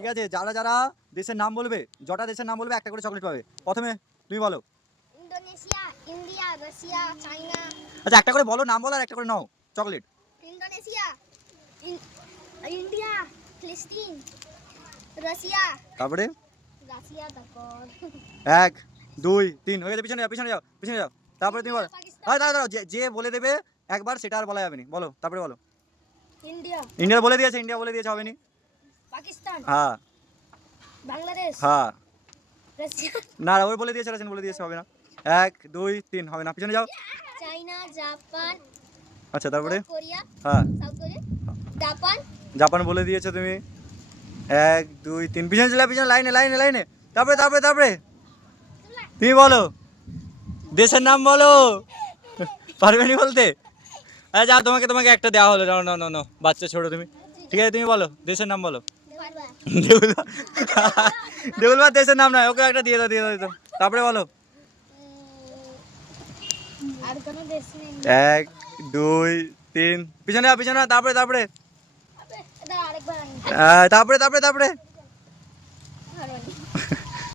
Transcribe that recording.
ঠিক আছে, যারা যারা দেশের নাম বলবে, যটা দেশের নাম বলবে একটা করে চকলেট পাবে। প্রথমে তুমি বলো। Indonesia, India, Russia, China. আচ্ছা একটা করে বলো, নাম বলো আর একটা করে নাও চকলেট। ইন্দোনেশিয়া, ইন্ডিয়া, ফিলিস্তিন, রাশিয়া। তারপরে রাশিয়া তারপর 1 2 3 হয়ে গেছে। পিছনে যাও পিছনে যাও পিছনে যাও। তারপরে তুমি বলো। পাকিস্তান। দাঁড়াও দাঁড়াও, যে যে বলে দেবে একবার সেটা আর বলা যাবে না। বলো তারপরে বলো। ইন্ডিয়া, ইন্ডিয়া বলে দিয়েছে, ইন্ডিয়া বলে দিয়েছে, হবে নি। পাকিস্তান, হ্যাঁ বাংলাদেশ, হ্যাঁ। রাশিয়া, না ওই বলে দিয়েছে, রাসেন বলে দিয়েছে, হবে না। 1 2 3 হবে না, পিছনে যাও। চায়না, জাপান, আচ্ছা তারপরে নর্থ কোরিয়া, হ্যাঁ সাউথ কোরিয়া, জাপান। জাপান বলে দিয়েছো তুমি। 1 2 3 পিছনে চলে পিছনে, লাইনে লাইনে লাইনে। তারপরে তারপরে তারপরে তুমি বলো, দেশের নাম বলো। পারবে নি বলতে? আচ্ছা যাও, তোমাকে তোমাকে একটা দেওয়া হলো, নাও নাও নাও নাও, বাচ্চা ছোট তুমি। ঠিক আছে তুমি বলো, দেশের নাম বলো। দেউলবা। দেউলবা দেশের নাম নয়, ওকে একটা দিয়ে দাও দিয়ে দাও দিয়ে দাও। তারপরে বলো। আর কোনো দেশ নেই। 1 2 3 পিছনে যাও পিছনে যাও, তারপরে তারপরে এটা আরেকবার আনি। তারপরে তারপরে তারপরে